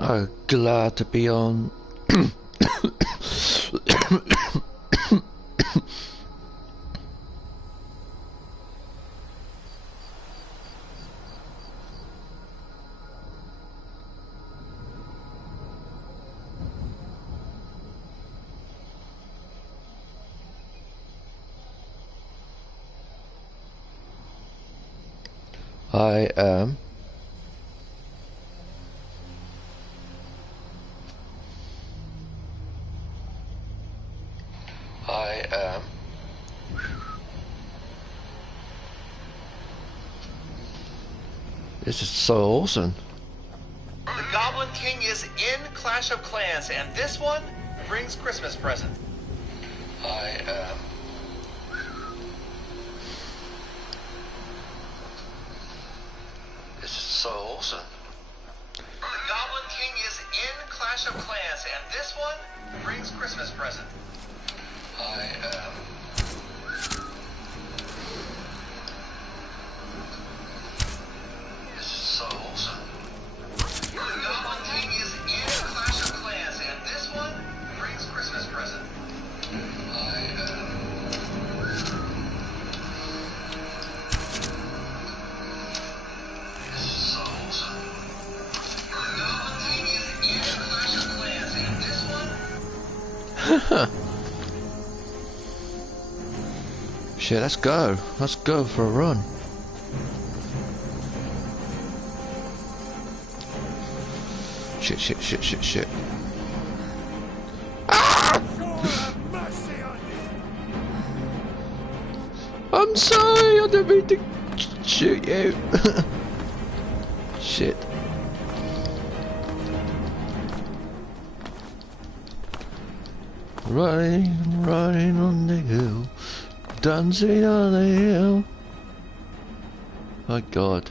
I'm glad to be on. I am. This is so awesome. The Goblin King is in Clash of Clans, and this one brings Christmas present. I am. This is so awesome. The Goblin King is in Clash of Clans, and this one brings Christmas present. I am. This is so awesome. The Goblin King is in Clash of Clans, and this one brings Christmas present. I am. This is so awesome. The Goblin King is in Clash of Clans, and this one. Shit, let's go. Let's go for a run. Shit. Ah! I'm sorry, I didn't mean to shoot you. Shit. Riding on the hill, dancing on the hill. My God.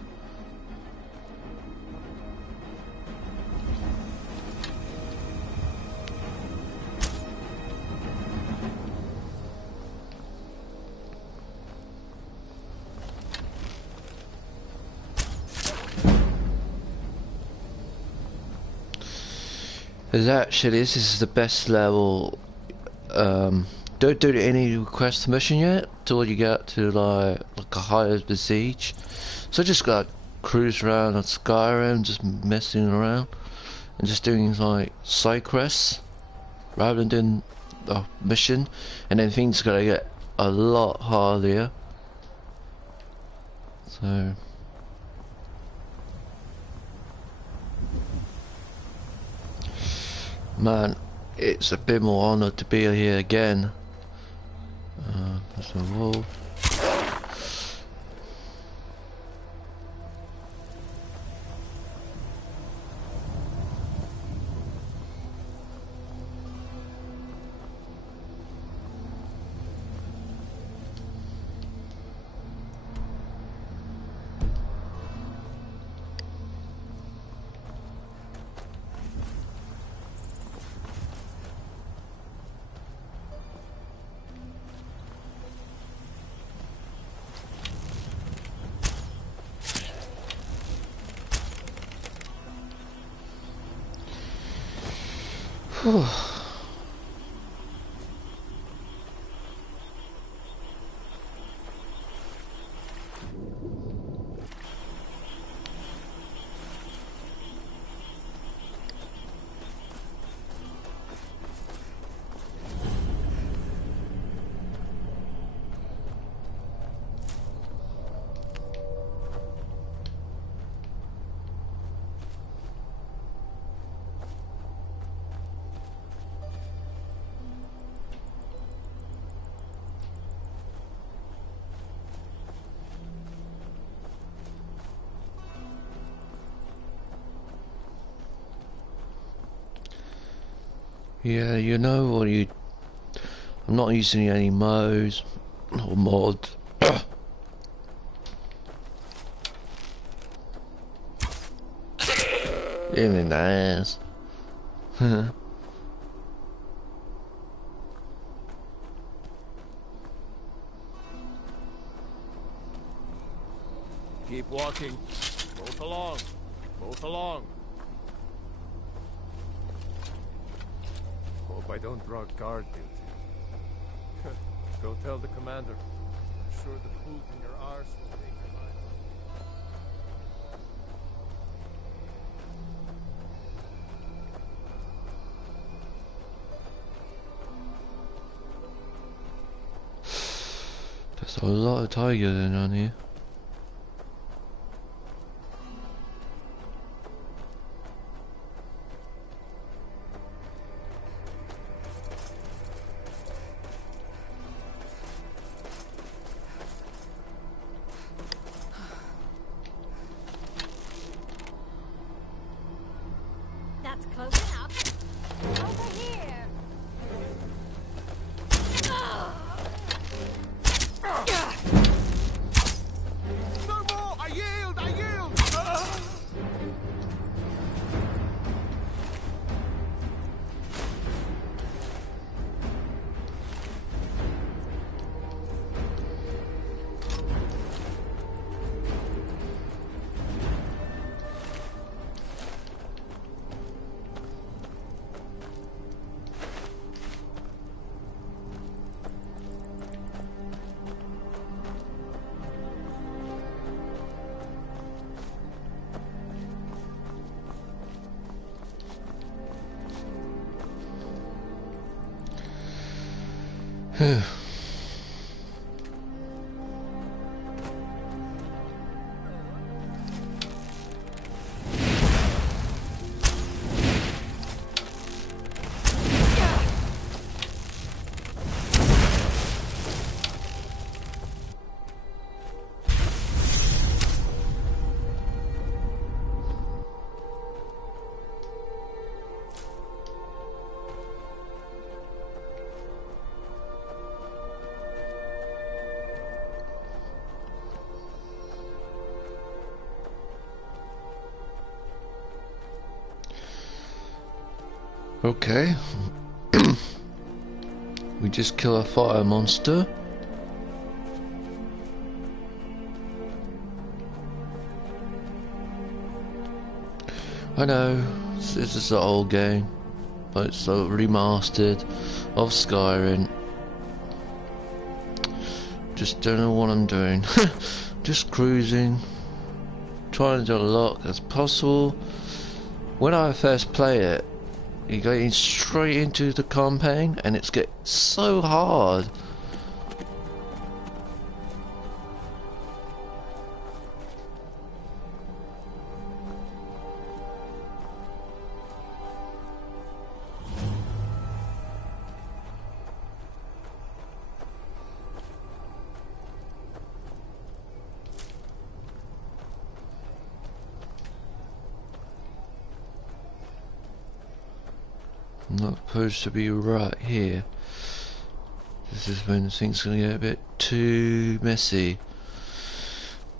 This is the best level. Don't do any quest mission yet till you get to like a higher besiege. So just like cruise around on Skyrim, just messing around and just doing like side quests rather than doing the mission, and then things gonna get a lot harder. So. Man, it's a bit more honoured to be here again. There's a wall. Yeah, you know what I'm not using any modes or mods. In the ass. Keep walking. Both along. Both along. I don't draw guard duty. Go tell the commander. I'm sure the poop in your arse will make your mind. There's a lot of tigers around here. That's close enough. Over here. No more! I yield! I yield! Okay. We just kill a fire monster. I know, this is an old game, but it's a remastered of Skyrim. Just don't know what I'm doing. Just cruising, trying to do a lot as possible. When I first play it, you go in straight into the campaign and it's get so hard. I'm not supposed to be right here. This is when things gonna get a bit too messy.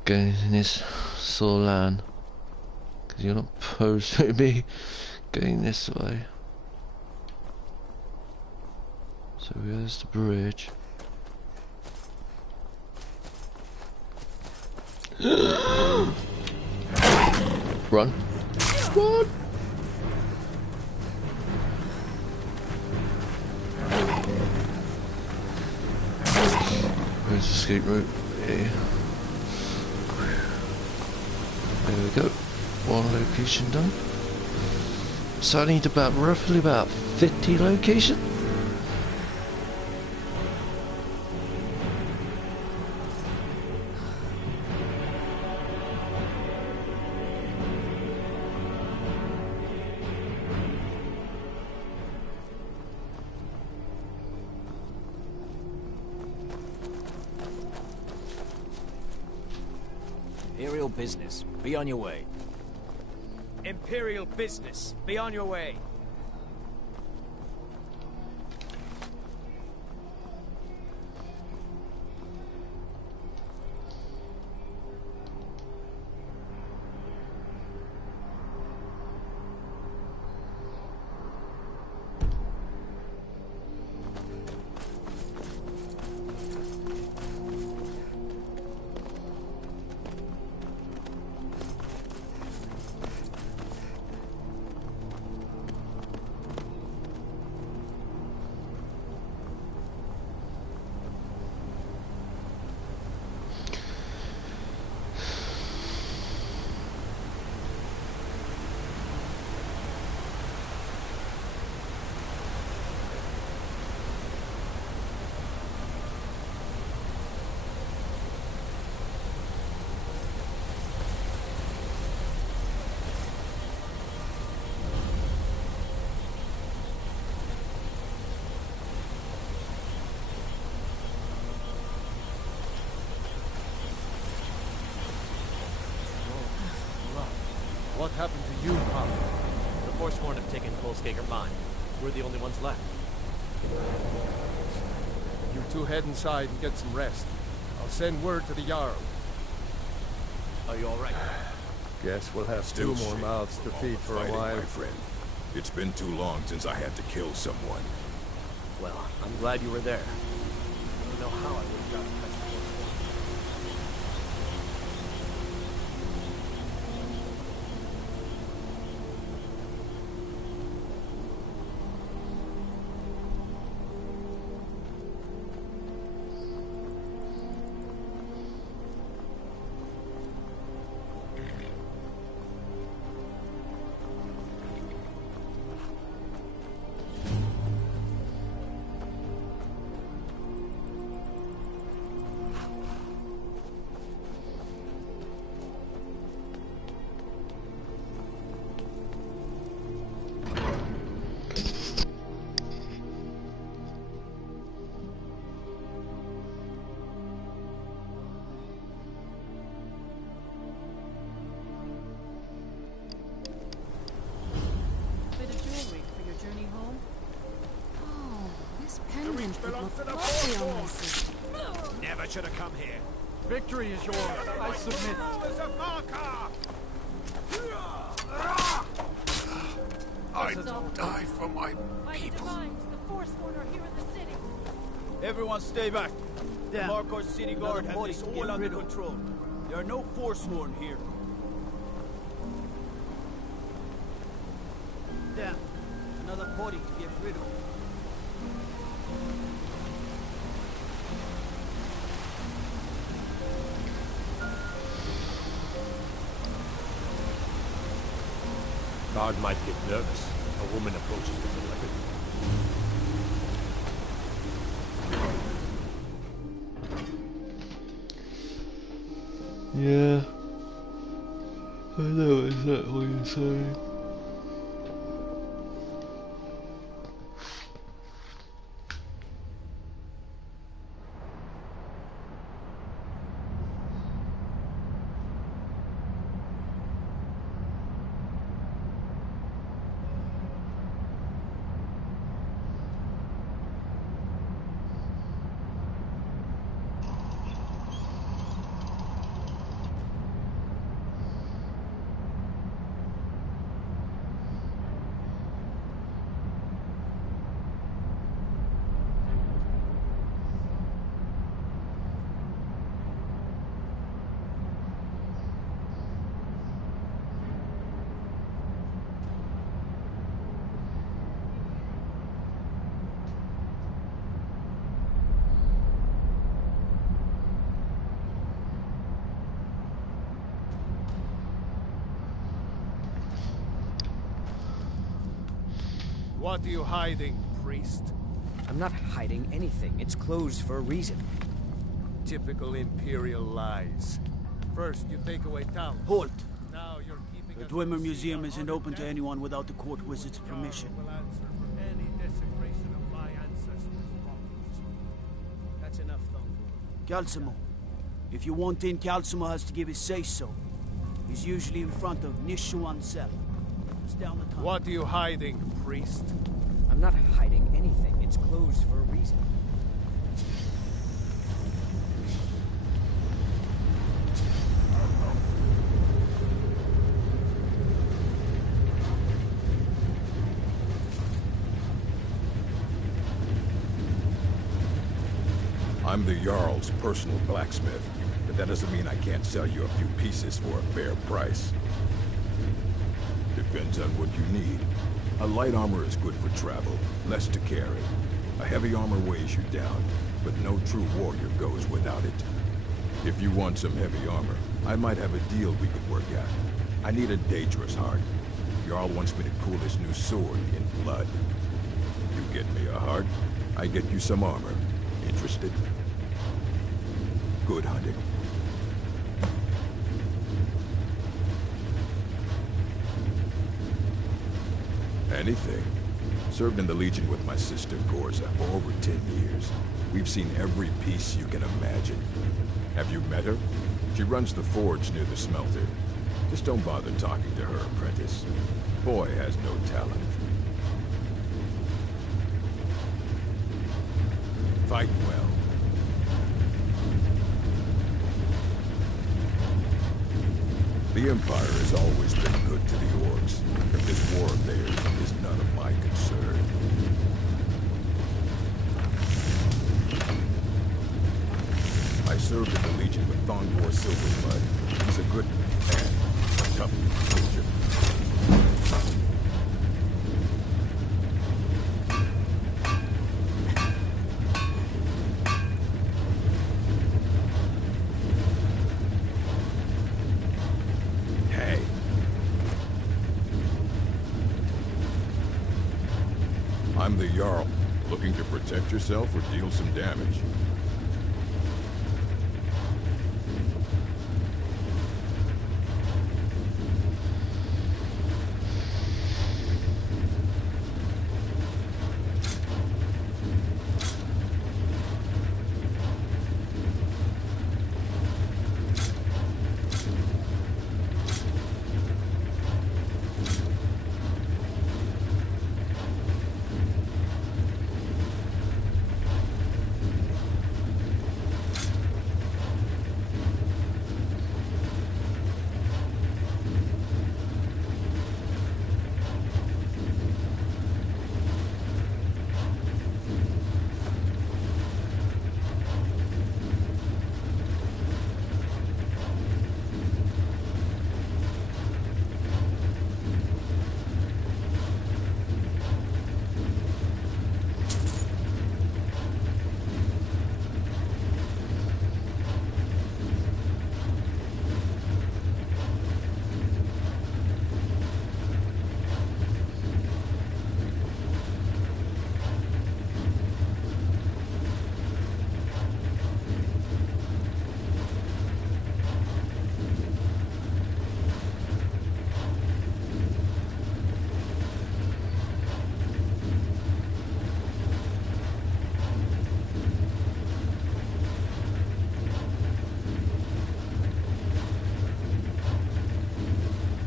Going in this sort of land, because you're not supposed to be going this way. So here's the bridge. Run! Run! Where's the escape route? Here. There we go. One location done. So I need roughly about 50 locations. Imperial business. Be on your way. Imperial business. Be on your way. What happened to you, Pop? The Forsworn have taken Volskager mine. We're the only ones left. You two head inside and get some rest. I'll send word to the Jarl. Are you alright? Guess we'll have two more mouths to feed for a while. My friend. It's been too long since I had to kill someone. Well, I'm glad you were there. I don't know how I would have gotten past the Forsworn. Bit of jewelry for your journey home? Oh, this pendant would look lovely on my sister. Never should have come here. Victory is yours. I submit. I die for my By the people. divines, the Forsworn are here in the city. Everyone stay back. The Damn. Markor city guard has this all under control. There are no Forsworn here. Damn. Another body to get rid of. Guard might get nervous. A woman approaches with a weapon. Yeah. I know exactly what you're saying. What are you hiding, priest? I'm not hiding anything. It's closed for a reason. Typical Imperial lies. First, you take away Tal. Halt! Now you're keeping The us Dwemer from Museum seeing isn't our open to death. anyone without the court wizard's permission. Will answer for any desecration of my ancestors' bodies. That's enough, Thong. Calcimo. If you want in, Calcimo has to give his say-so. He's usually in front of Nishu Ansel. Just down the tunnel. What are you hiding, priest? I'm not hiding anything. It's closed for a reason. I'm the Jarl's personal blacksmith, but that doesn't mean I can't sell you a few pieces for a fair price. Depends on what you need. A light armor is good for travel, less to carry. A heavy armor weighs you down, but no true warrior goes without it. If you want some heavy armor, I might have a deal we could work out. I need a dangerous heart. Jarl wants me to cool his new sword in blood. You get me a heart, I get you some armor. Interested? Good hunting. Anything. Served in the Legion with my sister Gorza for over 10 years. We've seen every piece you can imagine. Have you met her? She runs the forge near the smelter. Just don't bother talking to her, apprentice. Boy has no talent. Fight well. The Empire has always been good to the orcs, but this war of theirs is none of my concern. I served in the Legion with Thongor Silverblood. He's a good man, a tough soldier. Hey. I'm the Jarl. Looking to protect yourself or deal some damage?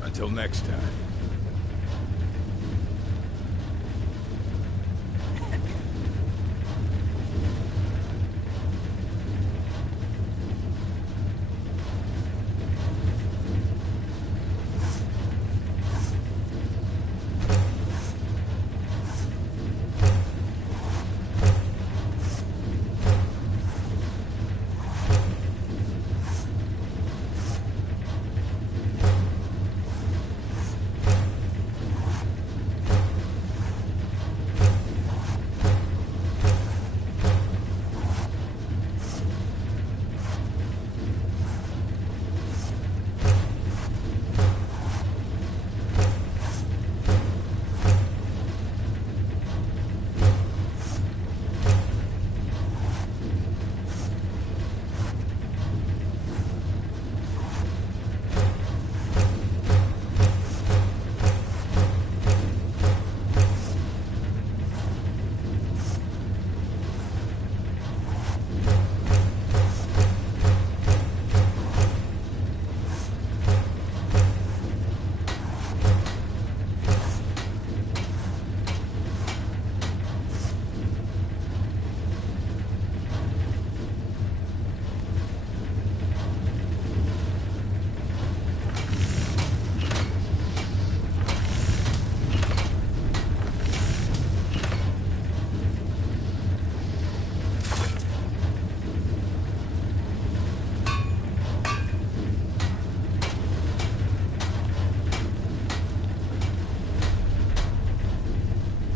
Until next time.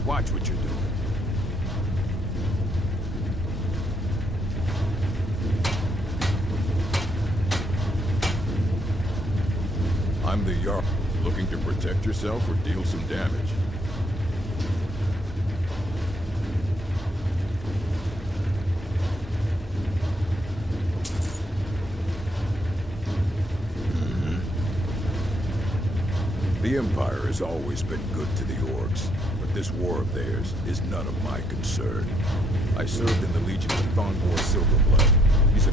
Watch what you're doing. I'm the Jarl. Looking to protect yourself or deal some damage? The Empire has always been good to the orcs, but this war of theirs is none of my concern. I served in the Legion with Thongor Silverblood. He's a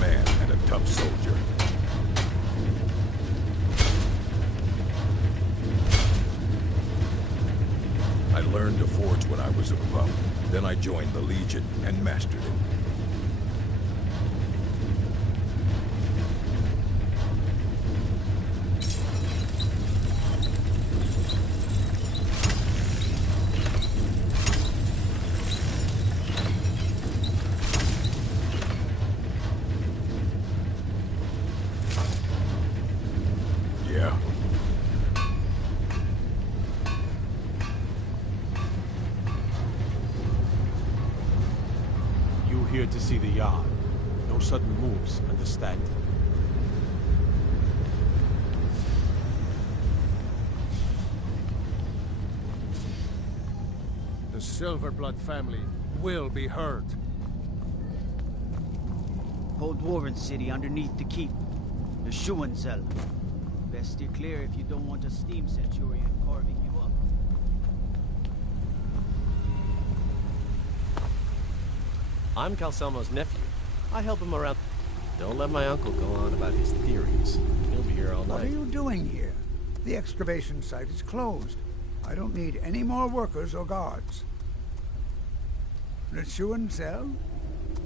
man and a tough soldier. learned to forge when I was a pup. Then I joined the Legion and mastered it. Yeah. You here to see the Jarl. No sudden moves, understand? The Silverblood family will be heard. Old Dwarven city underneath the keep. The Schuenzell. Best steer clear if you don't want a steam centurion carving you up. I'm Calcelmo's nephew. I help him around. Don't let my uncle go on about his theories. He'll be here all What are night. you doing here? The excavation site is closed. I don't need any more workers or guards. The Schuenzell?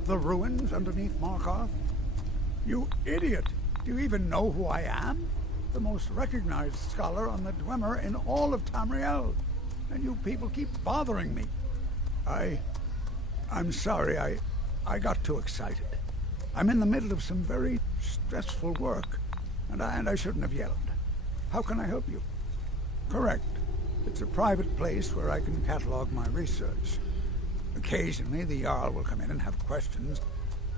The ruins underneath Markarth? You idiot! Do you even know who I am? The most recognized scholar on the Dwemer in all of Tamriel. And you people keep bothering me. I'm sorry, I got too excited. I'm in the middle of some very stressful work, and I shouldn't have yelled. How can I help you? Correct. It's a private place where I can catalog my research. Occasionally, the Jarl will come in and have questions,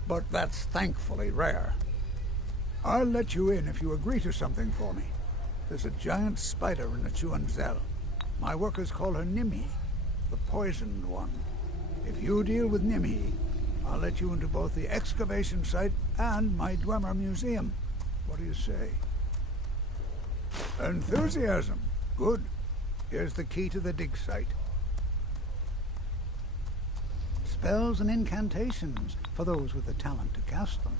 but that's thankfully rare. I'll let you in if you agree to something for me. There's a giant spider in the Schuenzell. My workers call her Nimhi, the poisoned one. If you deal with Nimhi, I'll let you into both the excavation site and my Dwemer museum. What do you say? Enthusiasm. Good. Here's the key to the dig site. Spells and incantations for those with the talent to cast them.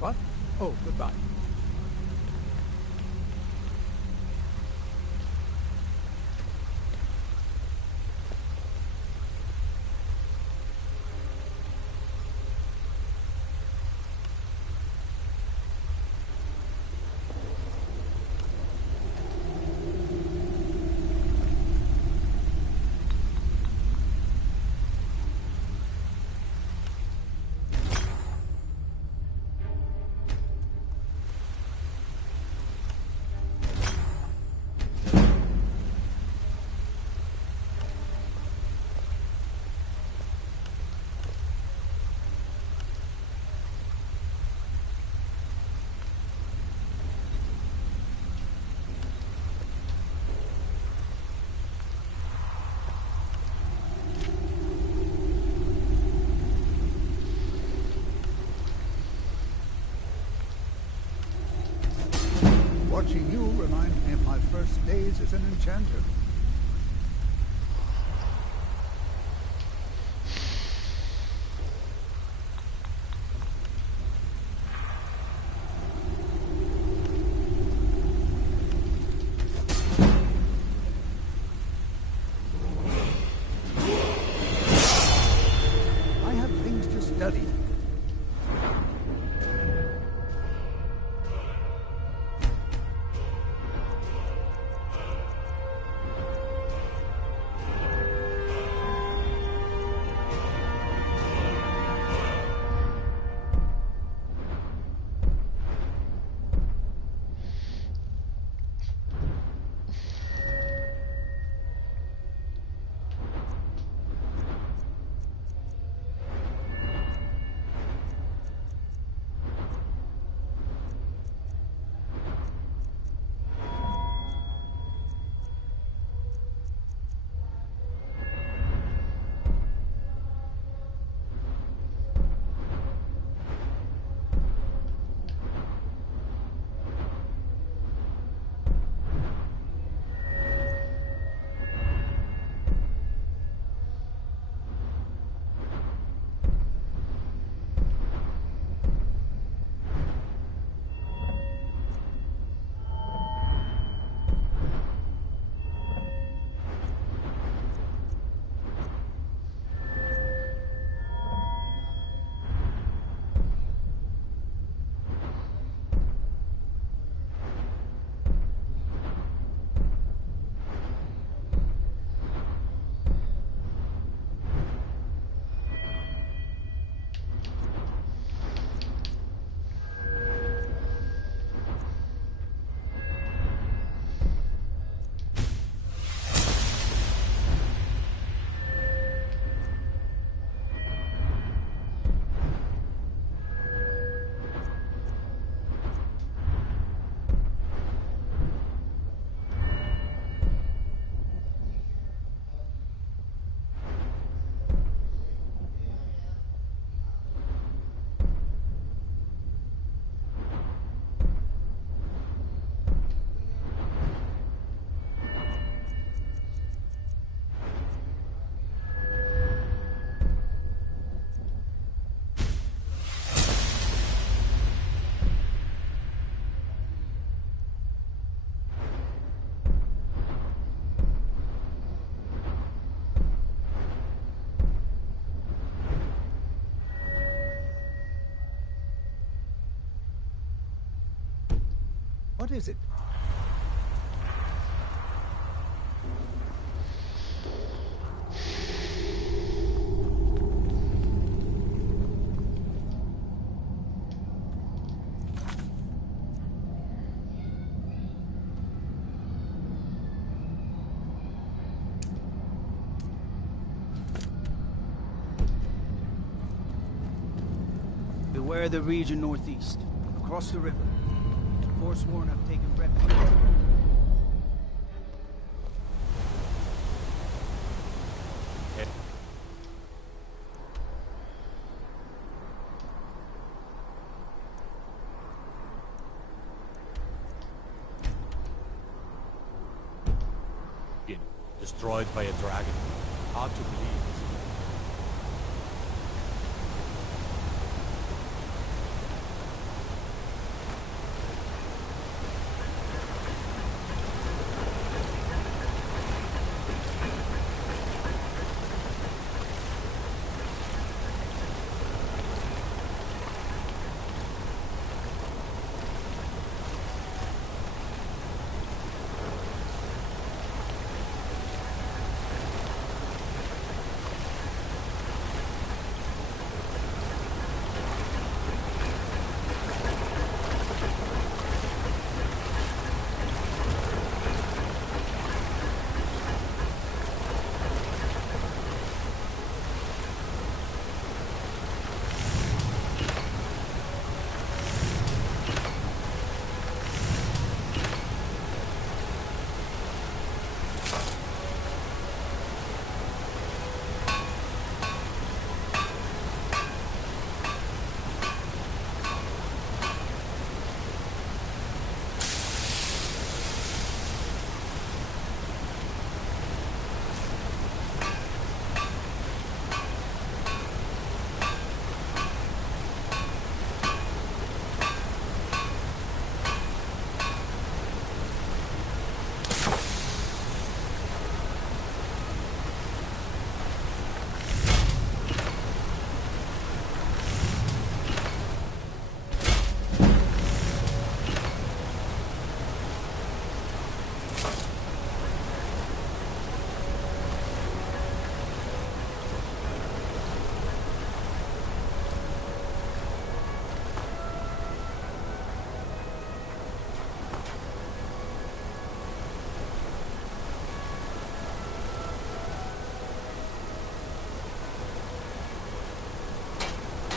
What? Oh, goodbye. Watching you reminds me of my first days as an enchanter. I have things to study. What is it? Beware the region northeast. Across the river. Forsworn have taken refuge. Destroyed by a dragon. Hard to believe.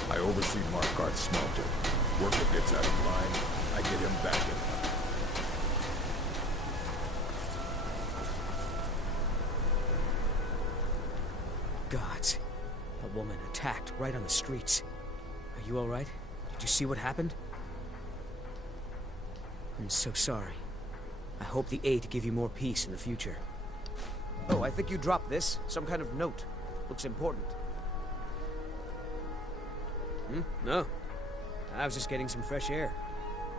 I oversee Markarth's smelter. Worker gets out of line, I get him back in line. Gods. A woman attacked right on the streets. Are you all right? Did you see what happened? I'm so sorry. I hope the Eight give you more peace in the future. Oh, I think you dropped this. Some kind of note. Looks important. No. I was just getting some fresh air.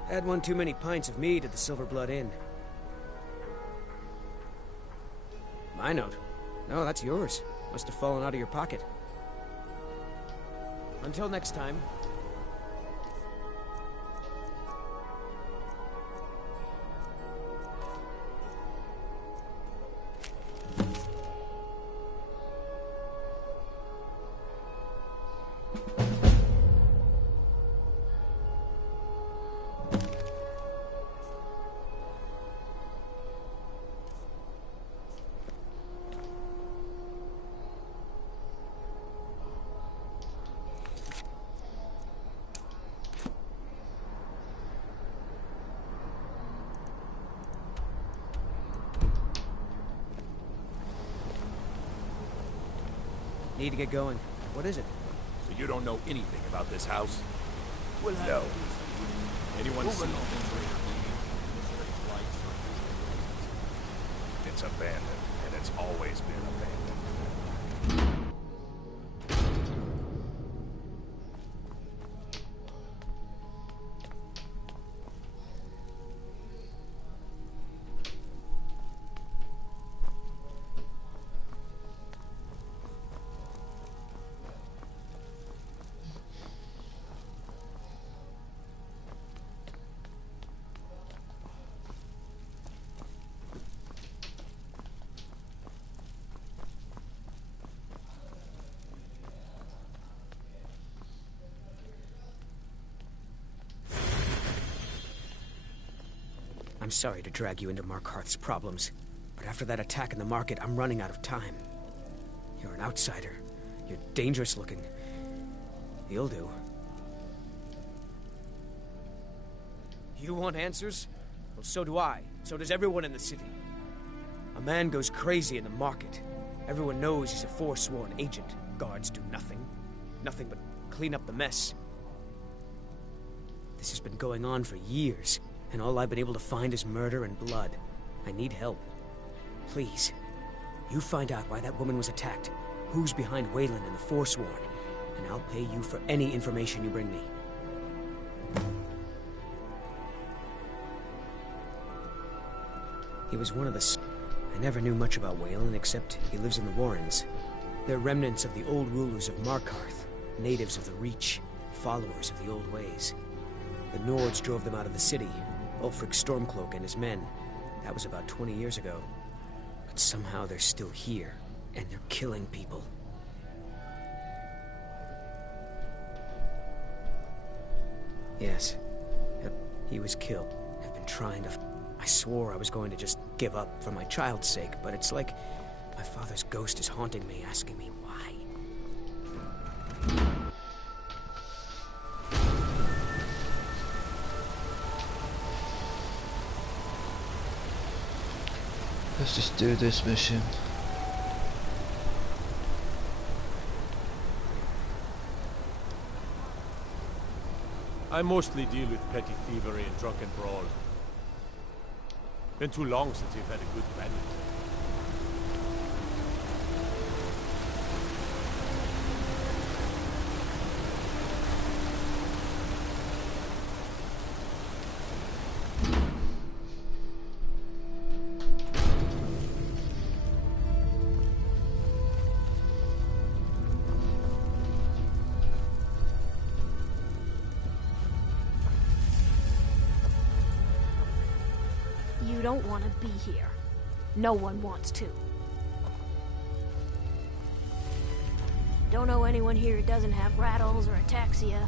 Had one too many pints of mead at the Silver Blood Inn. My note? No, that's yours. Must have fallen out of your pocket. Until next time. Need to get going. What is it? So you don't know anything about this house? We'll have No. to do something. Anyone Move seen along. It's abandoned, and it's always been abandoned. I'm sorry to drag you into Markarth's problems, but after that attack in the market, I'm running out of time. You're an outsider. You're dangerous looking. You'll do. You want answers? Well, so do I. So does everyone in the city. A man goes crazy in the market. Everyone knows he's a forsworn agent. Guards do nothing. Nothing but clean up the mess. This has been going on for years, and all I've been able to find is murder and blood. I need help. Please, you find out why that woman was attacked, who's behind Wayland and the Forsworn, and I'll pay you for any information you bring me. He was one of the... I never knew much about Wayland, except he lives in the Warrens. They're remnants of the old rulers of Markarth, natives of the Reach, followers of the old ways. The Nords drove them out of the city, Ulfric Stormcloak and his men. That was about 20 years ago. But somehow they're still here, and they're killing people. Yes, he was killed. I've been trying to... I swore I was going to just give up for my child's sake, but it's like my father's ghost is haunting me, asking me why. Let's just do this mission. I mostly deal with petty thievery and drunken brawl. Been too long since we've had a good bandit. You don't want to be here. No one wants to. Don't know anyone here who doesn't have rattles or ataxia.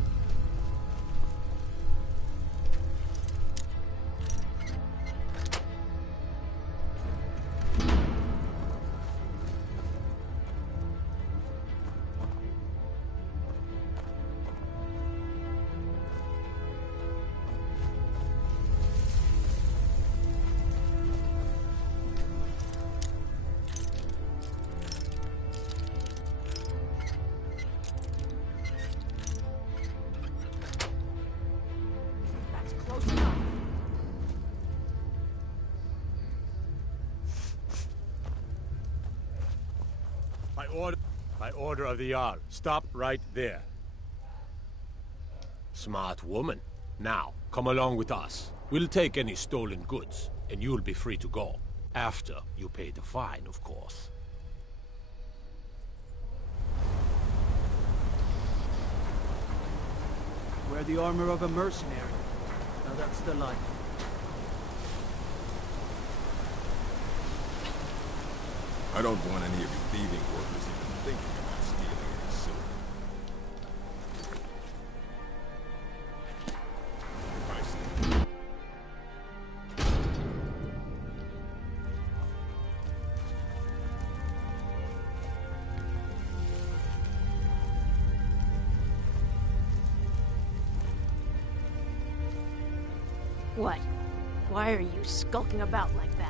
By order of the Jarl, stop right there. Smart woman. Now, come along with us. We'll take any stolen goods, and you'll be free to go. After you pay the fine, of course. Wear the armor of a mercenary. Now that's the life. I don't want any of you thieving workers even thinking about stealing any silver. What? Why are you skulking about like that?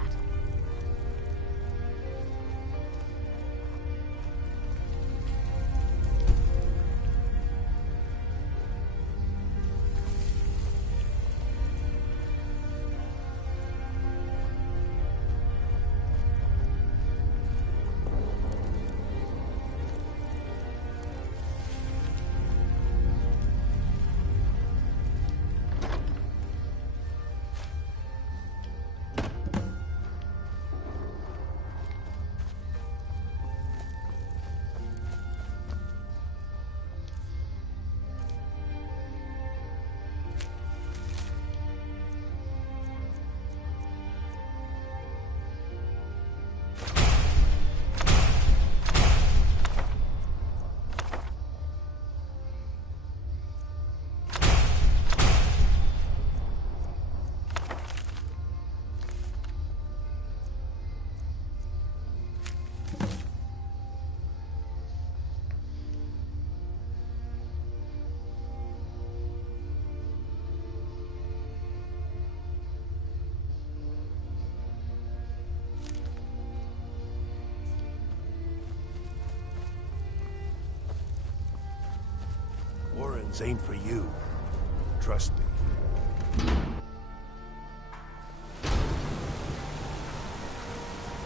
Ruins ain't for you. Trust me.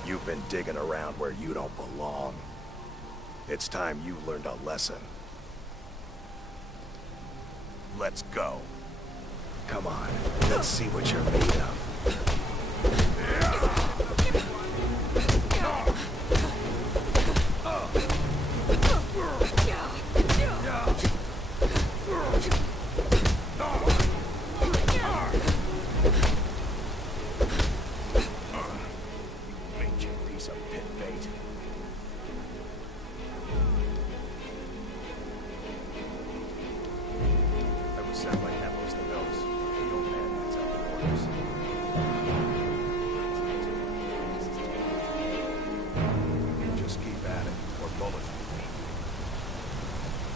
You've been digging around where you don't belong. It's time you learned a lesson. Let's go. Come on, let's see what you're made of.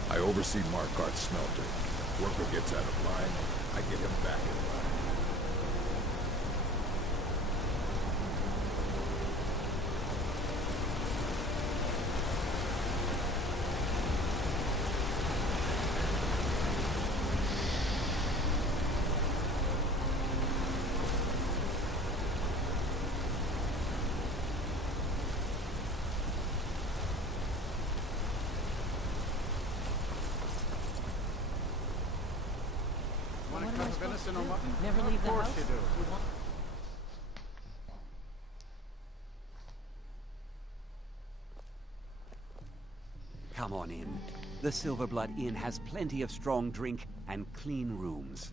I oversee Markarth's smelter. Worker gets out of line, I get him back in line. Never leave the house? Come on in. The Silverblood Inn has plenty of strong drink and clean rooms.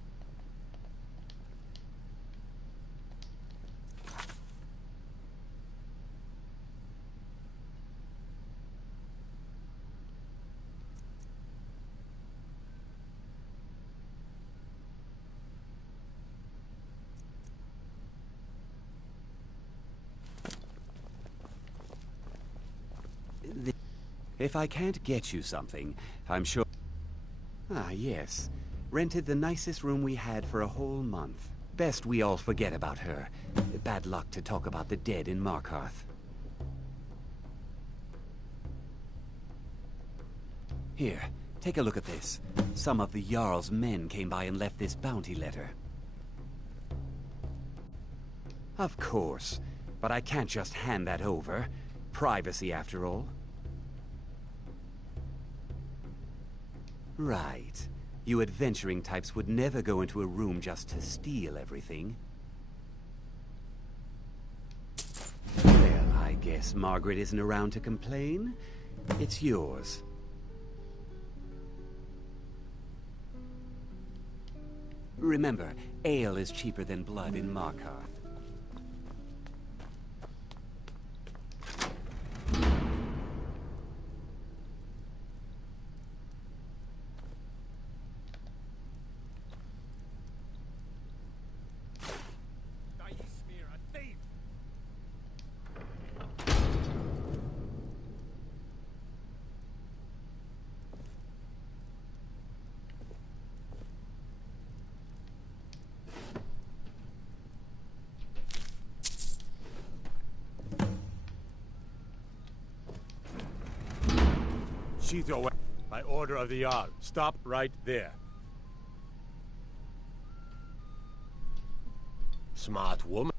If I can't get you something, I'm sure... Ah, yes. Rented the nicest room we had for a whole month. Best we all forget about her. Bad luck to talk about the dead in Markarth. Here, take a look at this. Some of the Jarl's men came by and left this bounty letter. Of course, but I can't just hand that over. Privacy, after all. Right. You adventuring types would never go into a room just to steal everything. Well, I guess Margaret isn't around to complain. It's yours. Remember, ale is cheaper than blood in Markarth. Sheath your weapon. By order of the Jarl. Stop right there. Smart woman.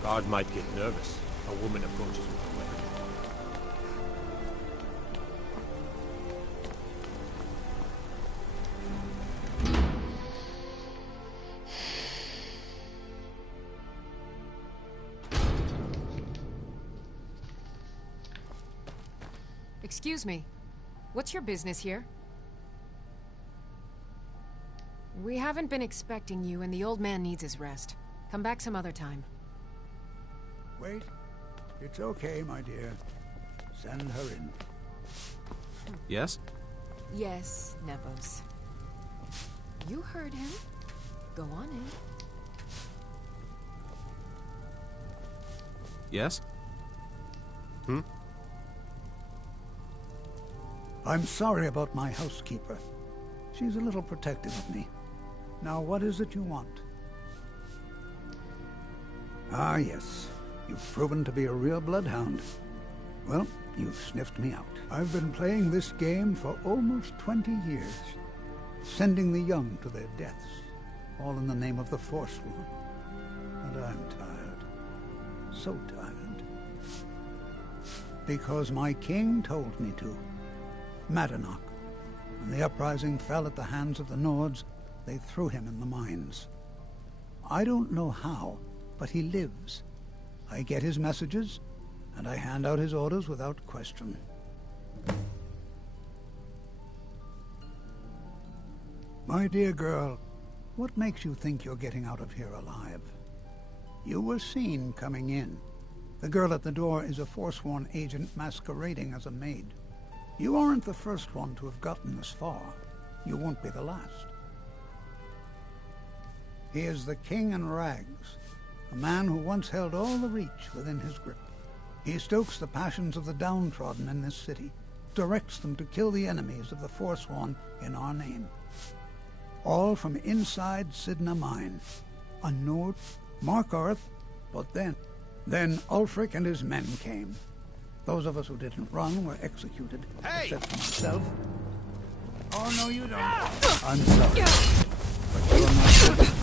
Guard might get nervous. A woman approaches with a weapon. Excuse me. What's your business here? We haven't been expecting you, and the old man needs his rest. Come back some other time. Wait. It's okay, my dear. Send her in. Yes? Yes, Nepos. You heard him. Go on in. Yes? Hmm? I'm sorry about my housekeeper. She's a little protective of me. Now, what is it you want? Ah, yes. You've proven to be a real bloodhound. Well, you've sniffed me out. I've been playing this game for almost 20 years, sending the young to their deaths, all in the name of the Forsworn. And I'm tired. So tired. Because my king told me to. Madanach. When the uprising fell at the hands of the Nords, they threw him in the mines. I don't know how, but he lives. I get his messages, and I hand out his orders without question. My dear girl, what makes you think you're getting out of here alive? You were seen coming in. The girl at the door is a Forsworn agent masquerading as a maid. You aren't the first one to have gotten this far. You won't be the last. He is the King in Rags, a man who once held all the Reach within his grip. He stokes the passions of the downtrodden in this city, directs them to kill the enemies of the Forsworn in our name. All from inside Sidna Mine, a Nord, Markarth, but then Ulfric and his men came. Those of us who didn't run were executed, except for myself. Oh, no, you don't. I'm sorry, but you're not good.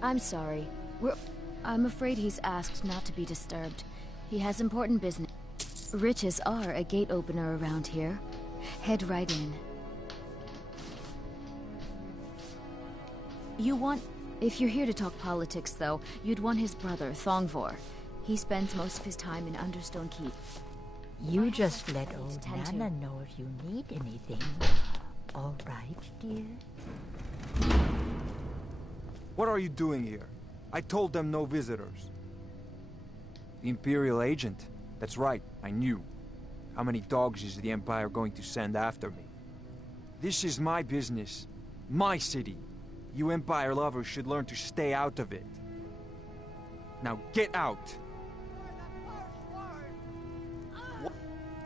I'm sorry. I'm afraid he's asked not to be disturbed. He has important business. Riches are a gate opener around here. Head right in. If you're here to talk politics, though, you'd want his brother, Thongvor. He spends most of his time in Understone Keep. You just let old Nana know if you need anything. All right, dear? What are you doing here? I told them no visitors. The Imperial agent. That's right, I knew. How many dogs is the Empire going to send after me? This is my business. My city. You Empire lovers should learn to stay out of it. Now get out!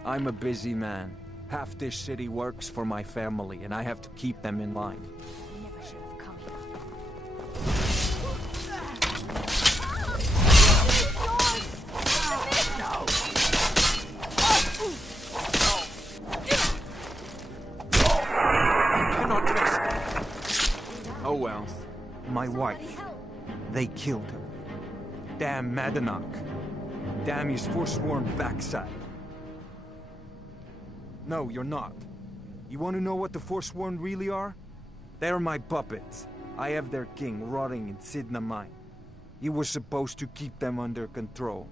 I'm a busy man. Half this city works for my family, and I have to keep them in line. I never should have come I cannot trust. Oh well. My wife. They killed her. Damn Madanach. Damn his forsworn backside. No, you're not. You want to know what the Forsworn really are? They're my puppets. I have their king rotting in Sidna Mine. He was supposed to keep them under control.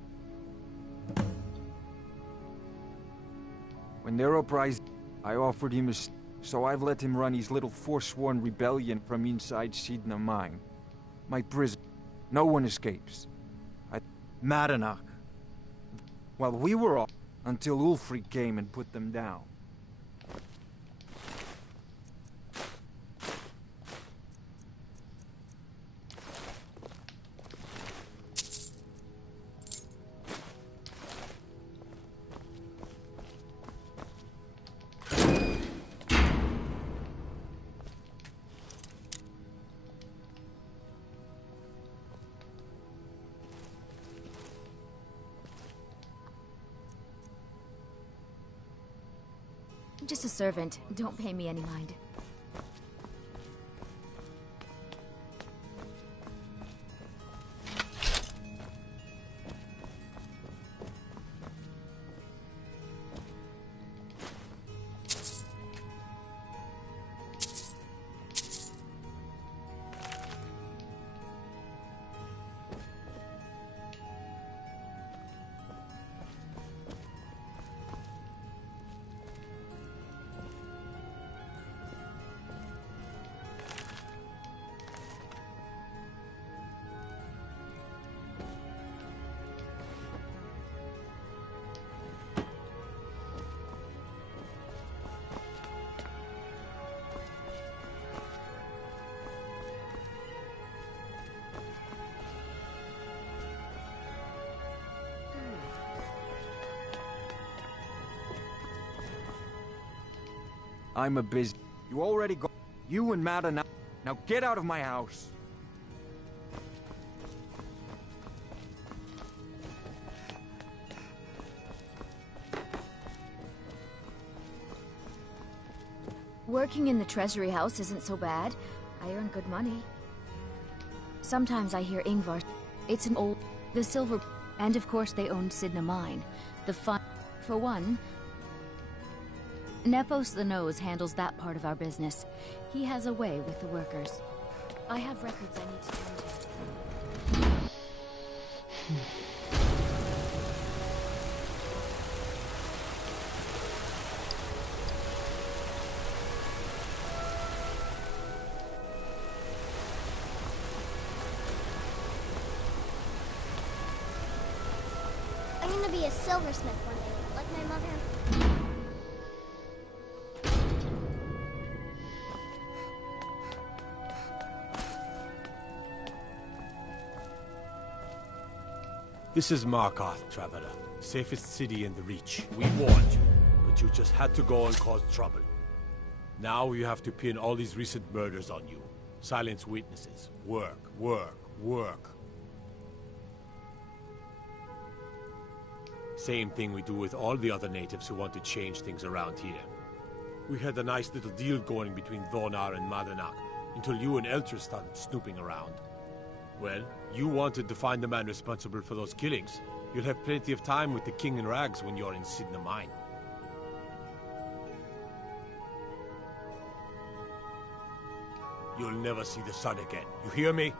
When their uprising, I offered him so I've let him run his little Forsworn rebellion from inside Sidna Mine. My prison. No one escapes. Madanach. Well, we were all until Ulfric came and put them down. I'm just a servant. Don't pay me any mind. I'm a busy. You already got. You and Madanach. Now get out of my house. Working in the Treasury House isn't so bad. I earn good money. Sometimes I hear Ingvar. It's an old... The silver... And of course they own Sidna Mine. The fun... For one... Nepos the Nose handles that part of our business. He has a way with the workers. I have records I need to tend to. I'm gonna be a silversmith one day, like my mother. This is Markarth, traveler. Safest city in the Reach. We warned you, but you just had to go and cause trouble. Now you have to pin all these recent murders on you. Silence witnesses. Work, work, work. Same thing we do with all the other natives who want to change things around here. We had a nice little deal going between Thonar and Madanach, until you and Elter started snooping around. Well, you wanted to find the man responsible for those killings. You'll have plenty of time with the King in Rags when you're in Sidna Mine. You'll never see the sun again. You hear me?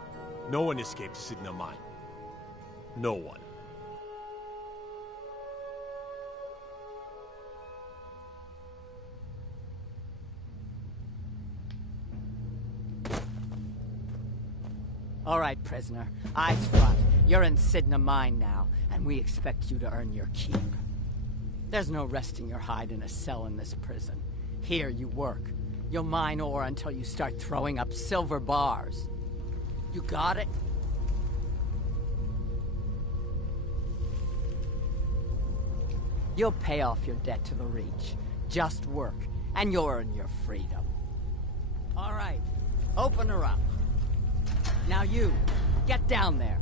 No one escaped Sidna Mine. No one. All right, prisoner. Eyes front. You're in Sidna Mine now, and we expect you to earn your keep. There's no resting your hide in a cell in this prison. Here you work. You'll mine ore until you start throwing up silver bars. You got it? You'll pay off your debt to the Reach. Just work, and you'll earn your freedom. All right, open her up. Now you, get down there.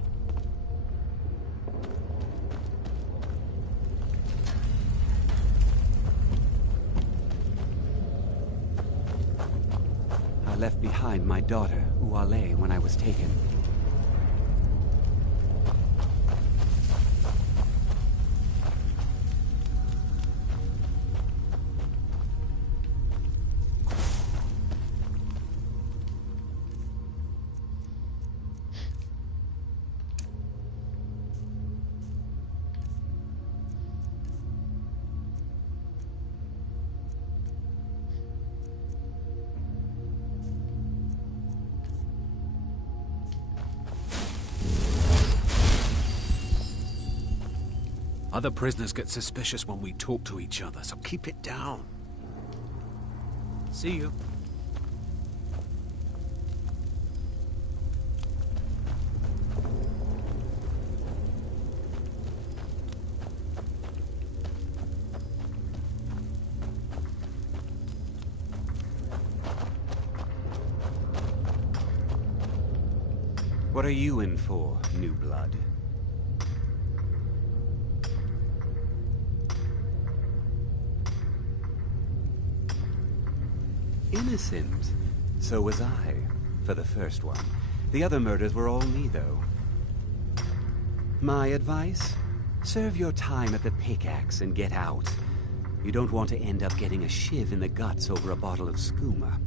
I left behind my daughter, Uale, when I was taken. Other prisoners get suspicious when we talk to each other, so keep it down. See you. What are you in for, new blood? Innocent. So was I, for the first one. The other murders were all me, though. My advice? Serve your time at the pickaxe and get out. You don't want to end up getting a shiv in the guts over a bottle of skooma.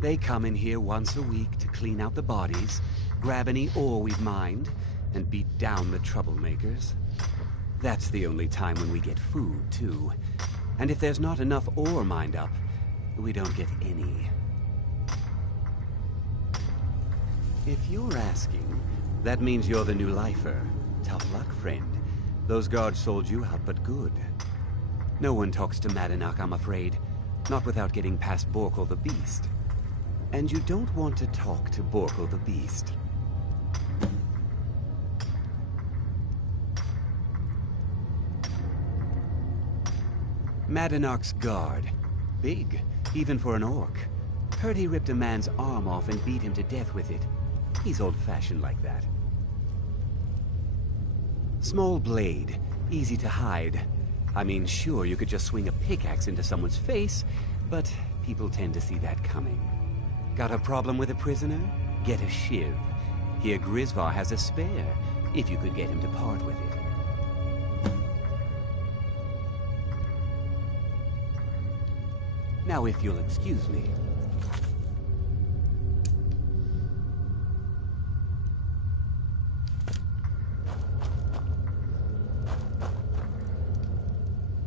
They come in here once a week to clean out the bodies, grab any ore we've mined, and beat down the troublemakers. That's the only time when we get food, too. And if there's not enough ore mined up, we don't get any. If you're asking, that means you're the new lifer. Tough luck, friend. Those guards sold you out, but good. No one talks to Madanach, I'm afraid. Not without getting past Borkle the Beast. And you don't want to talk to Borkle the Beast. Madanach's guard. Big, even for an orc. Heard he ripped a man's arm off and beat him to death with it. He's old-fashioned like that. Small blade, easy to hide. I mean, sure, you could just swing a pickaxe into someone's face, but people tend to see that coming. Got a problem with a prisoner? Get a shiv. Here Grisvar has a spare, if you could get him to part with it. Now, if you'll excuse me.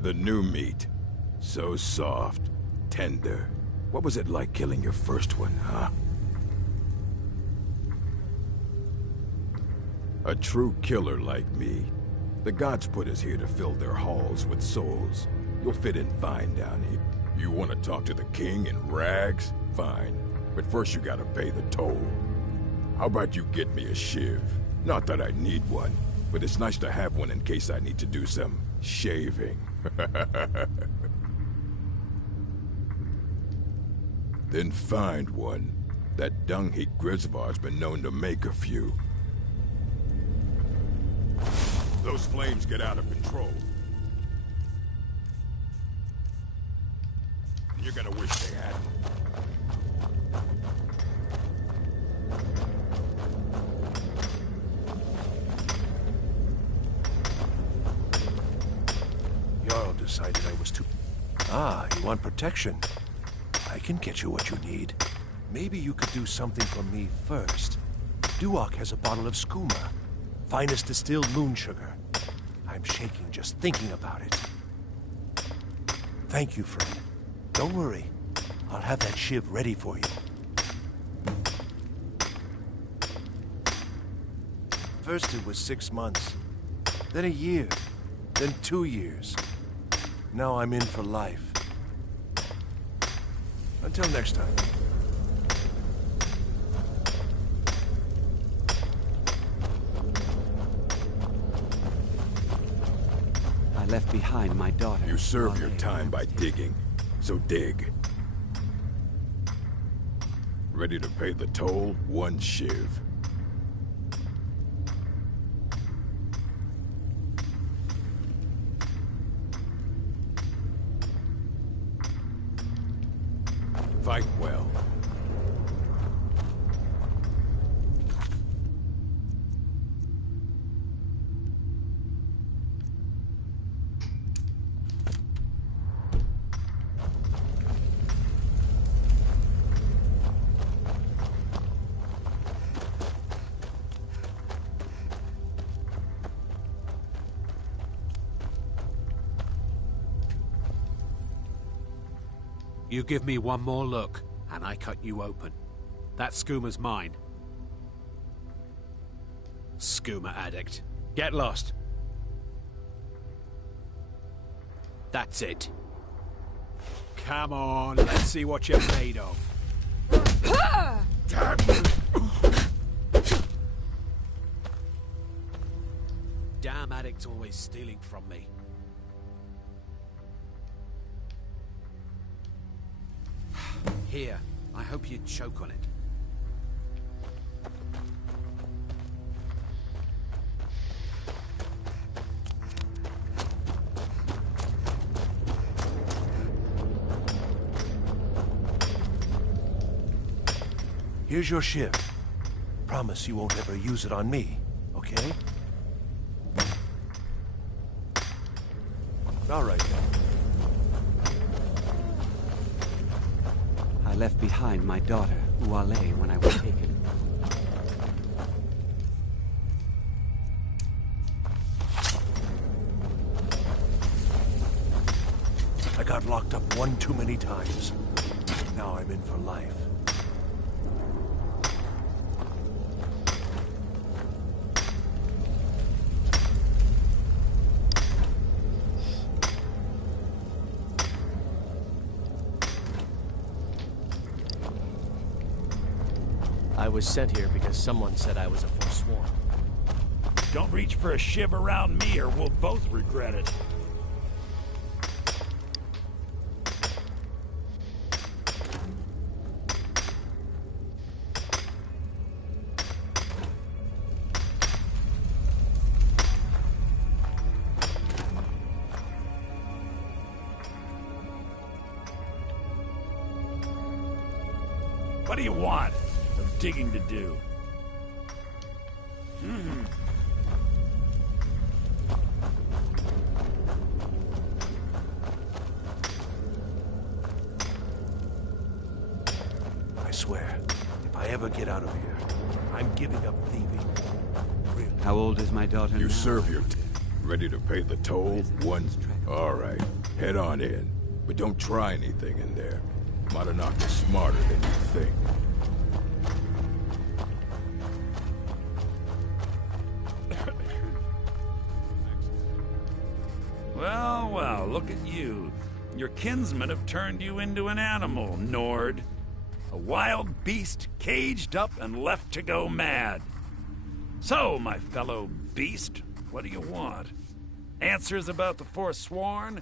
The new meat. So soft, tender. What was it like killing your first one, huh? A true killer like me. The gods put us here to fill their halls with souls. You'll fit in fine down here. You want to talk to the king in rags? Fine. But first you gotta pay the toll. How about you get me a shiv? Not that I need one, but it's nice to have one in case I need to do some shaving. Then find one. That dung-heap Grisvar's been known to make a few. Those flames get out of control. You're gonna wish they had. Jarl decided I was too... Ah, you want protection? I can get you what you need. Maybe you could do something for me first. Duok has a bottle of skooma, finest distilled moon sugar. I'm shaking just thinking about it. Thank you, friend. Don't worry. I'll have that shiv ready for you. First it was 6 months, then a year, then 2 years. Now I'm in for life. Until next time. I left behind my daughter. You serve your time by digging, so dig. Ready to pay the toll? 1 shiv. Fight well. You give me one more look, and I cut you open. That skooma's mine. Skooma addict. Get lost. That's it. Come on, let's see what you're made of. Damn addict's always stealing from me. Here, I hope you choke on it. Here's your shiv. Promise you won't ever use it on me, okay? All right then. I left behind my daughter, Uale, when I was taken. I got locked up one too many times. Now I'm in for life. I was sent here because someone said I was a forsworn. Don't reach for a shiv around me or we'll both regret it. What do you want? Of digging to do. I swear, if I ever get out of here, I'm giving up thieving. Really. How old is my daughter now? You serve your ready to pay the toll? 1. All right, head on in. But don't try anything in there. Madanok is smarter than you think. Well, well, look at you. Your kinsmen have turned you into an animal, Nord. A wild beast caged up and left to go mad. So, my fellow beast, what do you want? Answers about the Forsworn?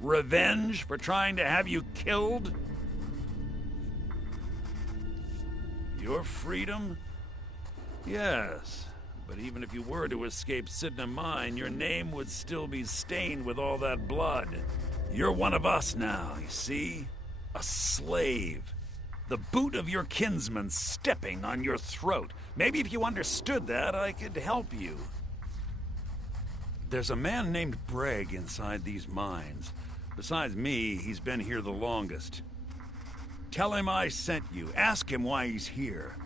Revenge for trying to have you killed? Your freedom? Yes. But even if you were to escape Sidna Mine, your name would still be stained with all that blood. You're one of us now, you see? A slave. The boot of your kinsman stepping on your throat. Maybe if you understood that, I could help you. There's a man named Bragg inside these mines. Besides me, he's been here the longest. Tell him I sent you. Ask him why he's here.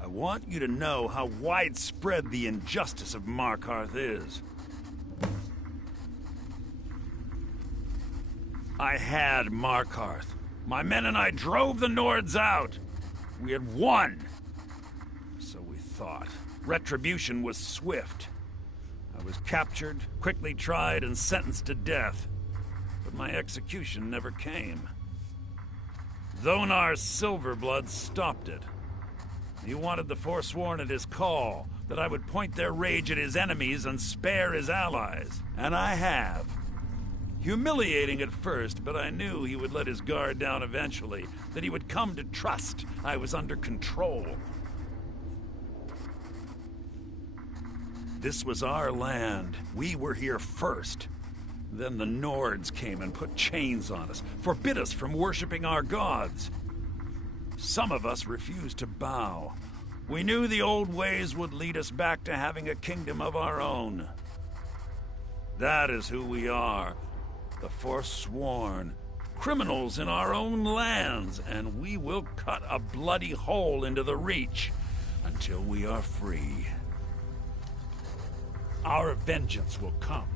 I want you to know how widespread the injustice of Markarth is. I had Markarth. My men and I drove the Nords out. We had won. So we thought. Retribution was swift. I was captured, quickly tried, and sentenced to death. But my execution never came. Dhonar's Silverblood stopped it. He wanted the Forsworn at his call, that I would point their rage at his enemies and spare his allies. And I have. Humiliating at first, but I knew he would let his guard down eventually, that he would come to trust I was under control. This was our land. We were here first. Then the Nords came and put chains on us, forbid us from worshipping our gods. Some of us refused to bow. We knew the old ways would lead us back to having a kingdom of our own. That is who we are. The Forsworn. Criminals in our own lands, and we will cut a bloody hole into the Reach until we are free. Our vengeance will come.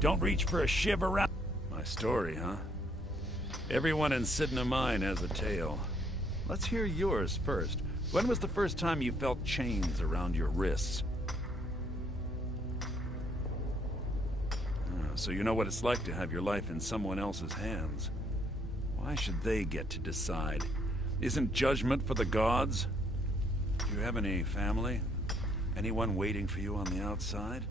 Don't reach for a shiv around. My story, huh? Everyone in Sidna Mine has a tale. Let's hear yours first. When was the first time you felt chains around your wrists? So you know what it's like to have your life in someone else's hands. Why should they get to decide? Isn't judgment for the gods? Do you have any family? Anyone waiting for you on the outside?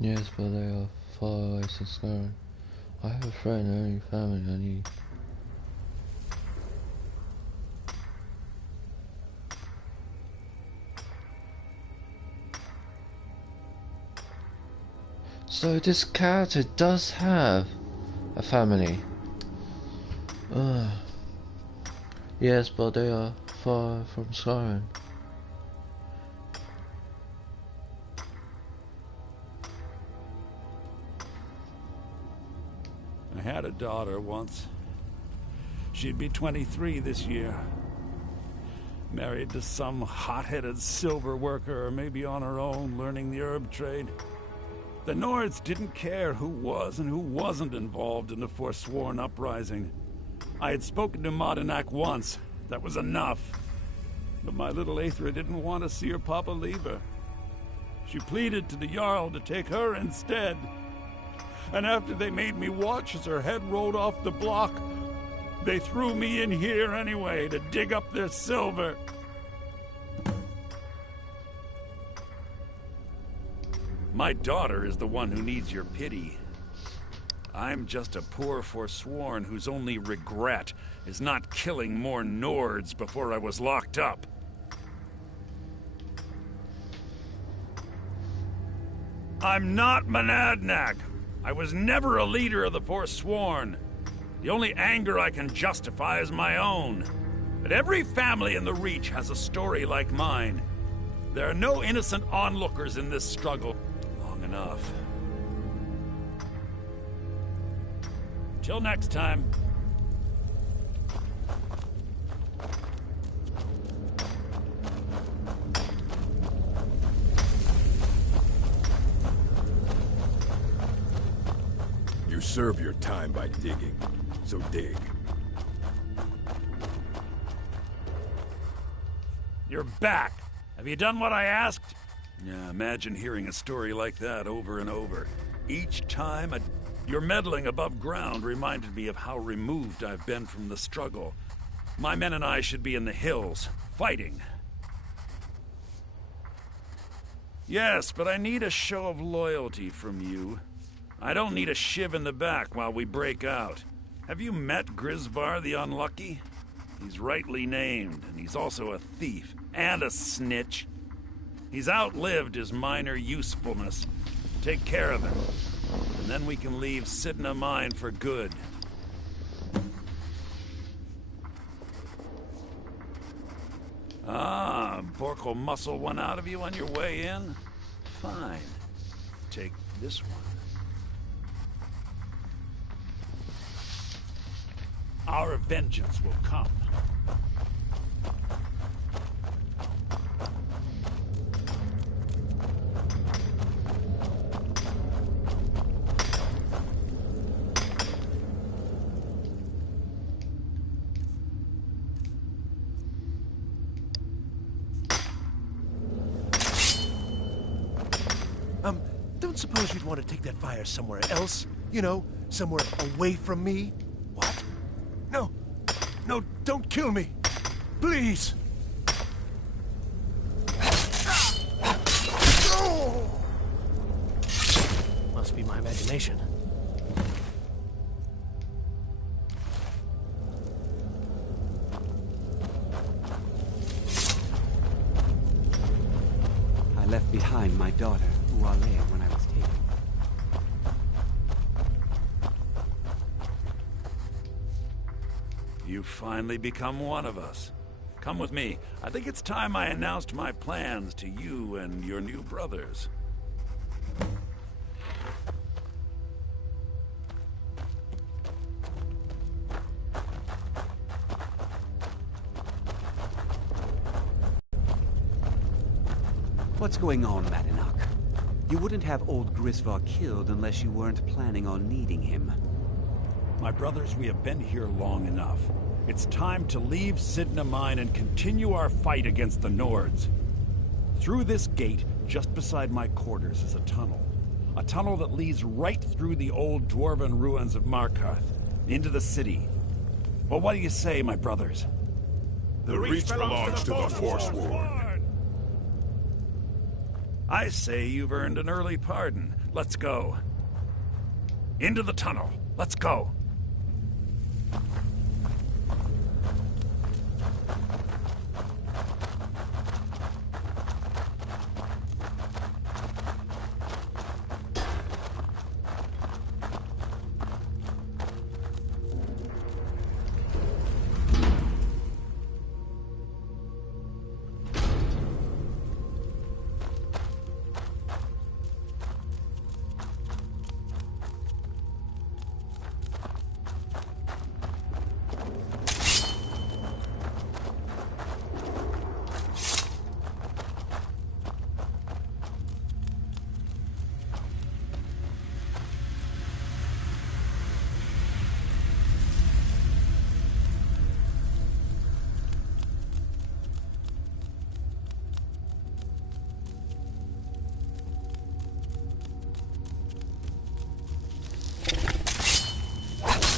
Yes, but they are far away since Skyrim. I have a friend and only family I need. So this character does have a family. Yes, but they are far from Skyrim. I had a daughter once. She'd be 23 this year. Married to some hot-headed silver worker, or maybe on her own, learning the herb trade. The Nords didn't care who was and who wasn't involved in the Forsworn uprising. I had spoken to Modinak once. That was enough. But my little Aethra didn't want to see her papa leave her. She pleaded to the Jarl to take her instead. And after they made me watch as her head rolled off the block, they threw me in here anyway to dig up their silver. My daughter is the one who needs your pity. I'm just a poor Forsworn whose only regret is not killing more Nords before I was locked up. I'm not Monadnac. I was never a leader of the Forsworn. The only anger I can justify is my own. But every family in the Reach has a story like mine. There are no innocent onlookers in this struggle. Long enough. Till next time. You serve your time by digging, so dig. You're back. Have you done what I asked? Yeah, imagine hearing a story like that over and over. Each time, your meddling above ground reminded me of how removed I've been from the struggle. My men and I should be in the hills, fighting. Yes, but I need a show of loyalty from you. I don't need a shiv in the back while we break out. Have you met Grisvar the Unlucky? He's rightly named, and he's also a thief and a snitch. He's outlived his minor usefulness. Take care of him, and then we can leave Sidna Mine for good. Ah, Bork will muscle one out of you on your way in? Fine. Take this one. Our vengeance will come. Don't suppose you'd want to take that fire somewhere else? You know, somewhere away from me? What? No. No, don't kill me. Please. Must be my imagination. I left behind my daughter, Ualea, when I was taken. You've finally become one of us. Come with me. I think it's time I announced my plans to you and your new brothers. What's going on, Madanach? You wouldn't have old Grisvar killed unless you weren't planning on needing him. My brothers, we have been here long enough. It's time to leave Sidna Mine and continue our fight against the Nords. Through this gate, just beside my quarters, is a tunnel. A tunnel that leads right through the old dwarven ruins of Markarth, into the city. Well, what do you say, my brothers? The Reach belongs to the Forsworn. I say you've earned an early pardon. Let's go. Into the tunnel. Let's go.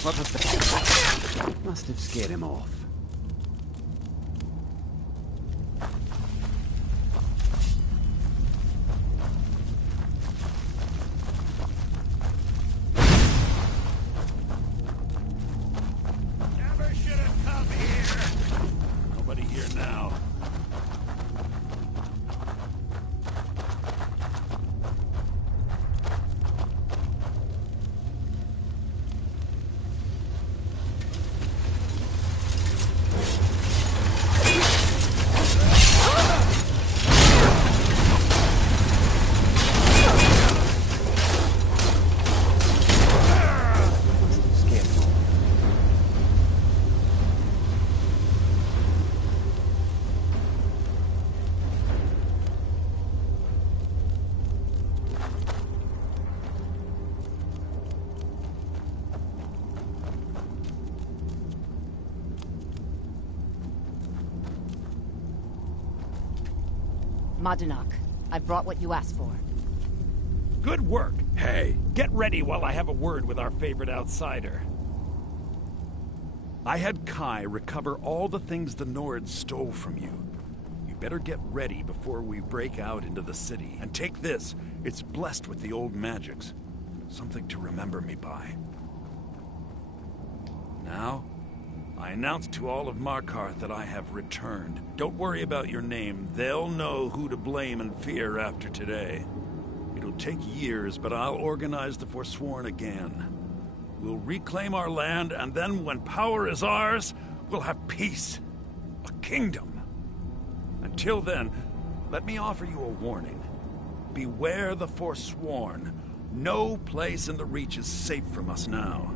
What was that? Must have scared him off. Never should have come here. Nobody here now. Madanach, I brought what you asked for. Good work. Hey, get ready while I have a word with our favorite outsider. I had Kai recover all the things the Nords stole from you. We better get ready before we break out into the city. And take this. It's blessed with the old magics. Something to remember me by. Now, I announce to all of Markarth that I have returned. Don't worry about your name. They'll know who to blame and fear after today. It'll take years, but I'll organize the Forsworn again. We'll reclaim our land, and then when power is ours, we'll have peace. A kingdom. Until then, let me offer you a warning. Beware the Forsworn. No place in the Reach is safe from us now.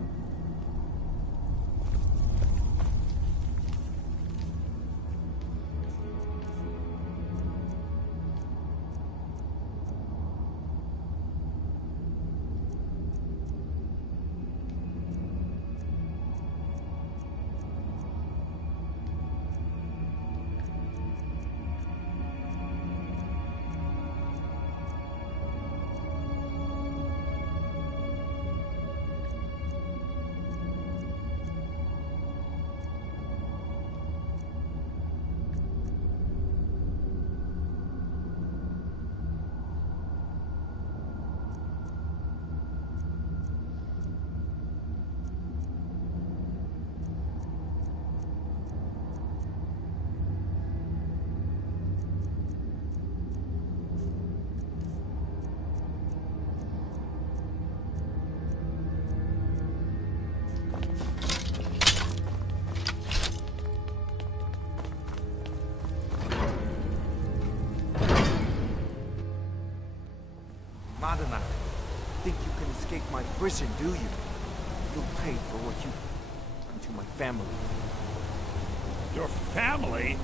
Madonna, think you can escape my prison, do you? You'll pay for what you done to my family. Your family?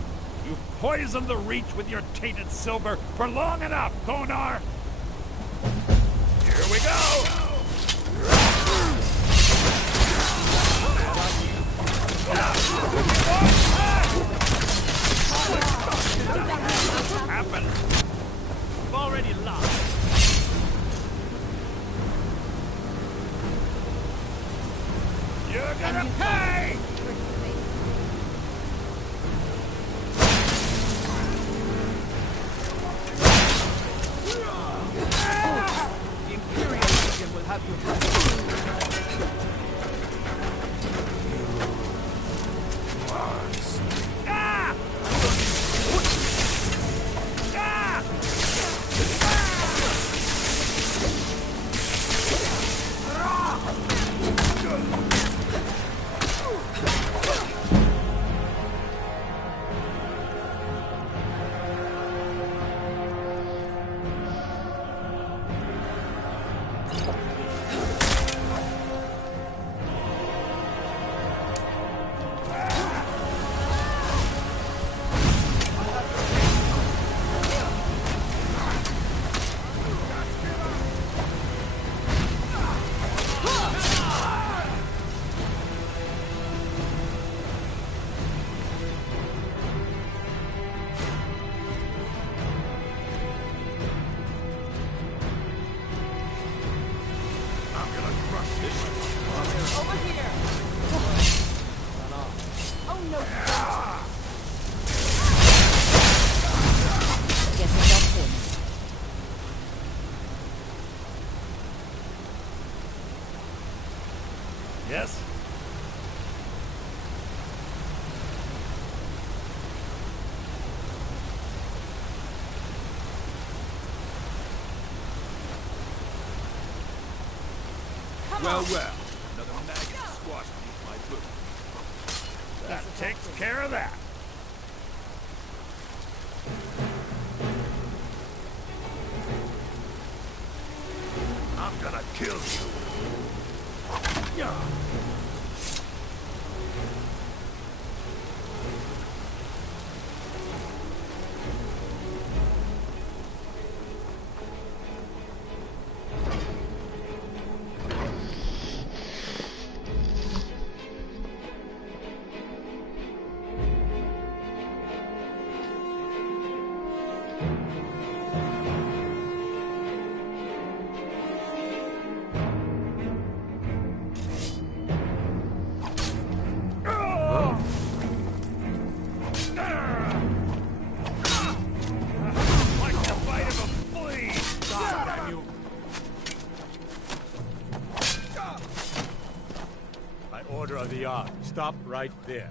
You've poisoned the Reach with your tainted silver for long enough, Konar! Here we go! What happened? I've already lost. You're gonna pay! The Imperial Legion will have you blessed. Over here! Oh no, you Guess it's up to him. Yes? Well, another maggot squashed beneath my boot. That takes care of that. I'm gonna kill you. Yeah. we are. Stop right there.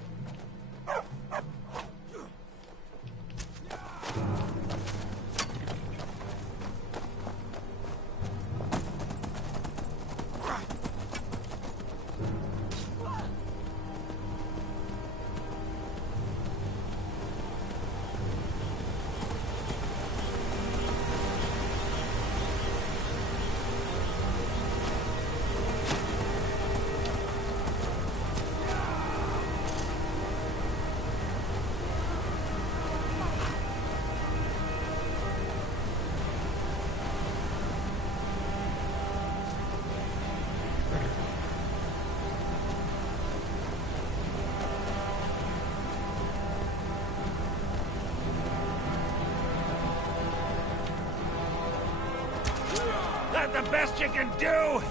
That the best you can do?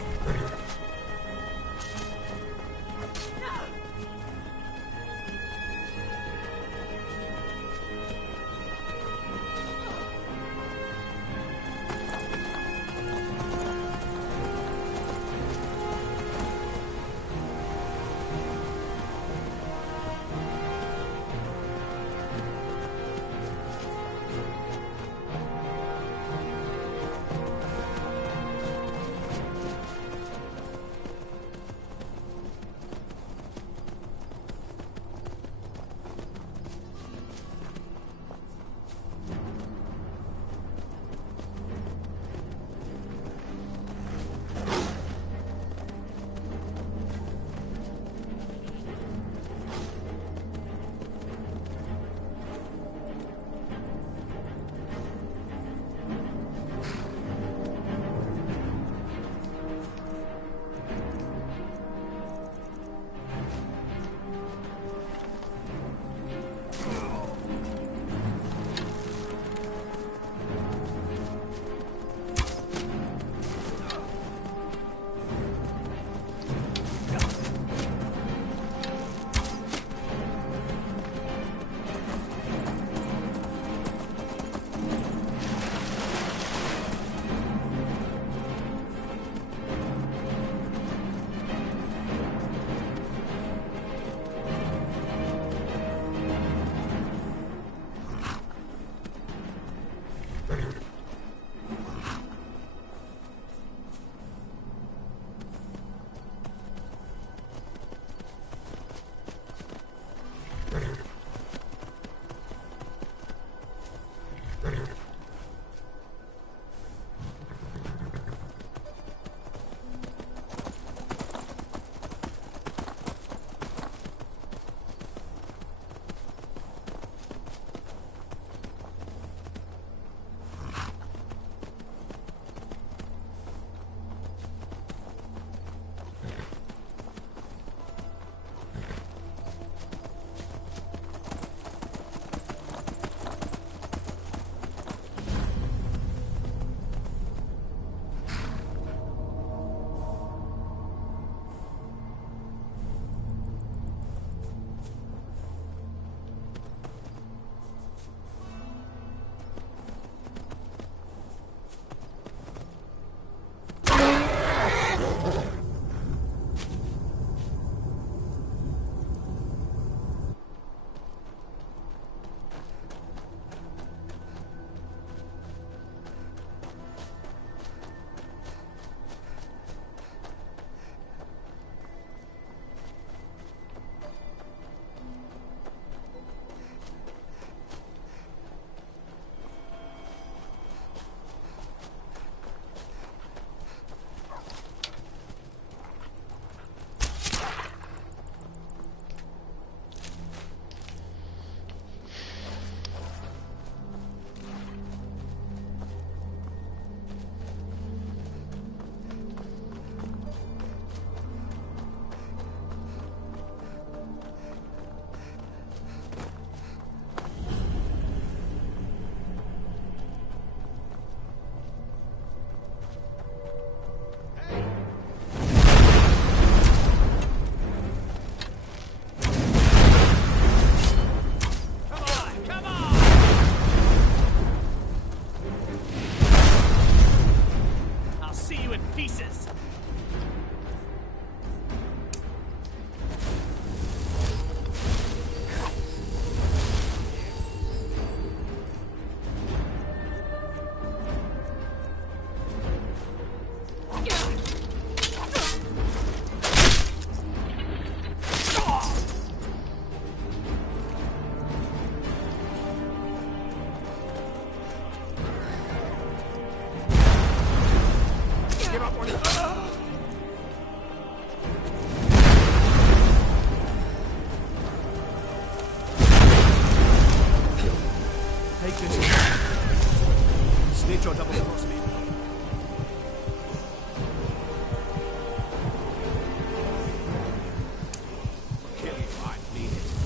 pieces. Take this. Snitch or double cross me. Kill you, I need it.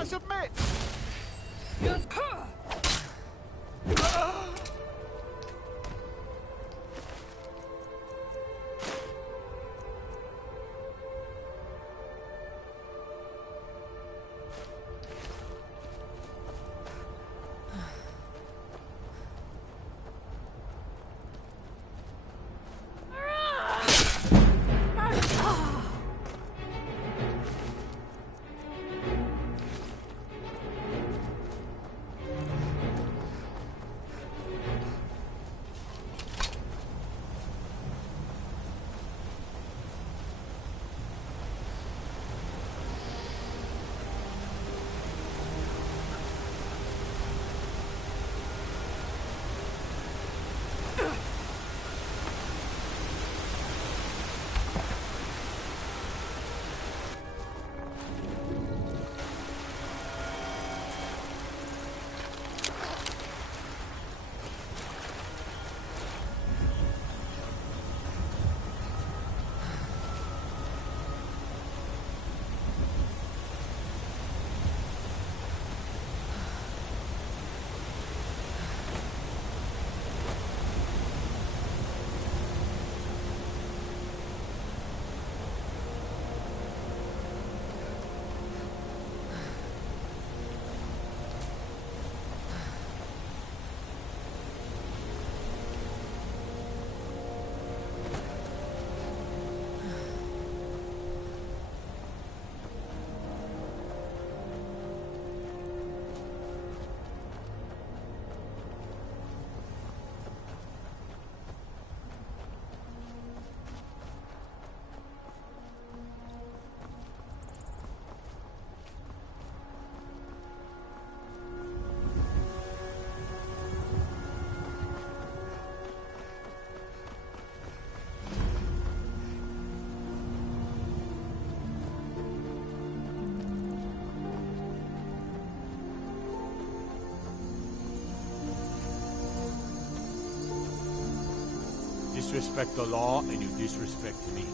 I submit! Disrespect the law, and you disrespect me.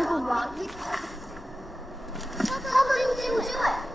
Uncle Ron. How come you do it?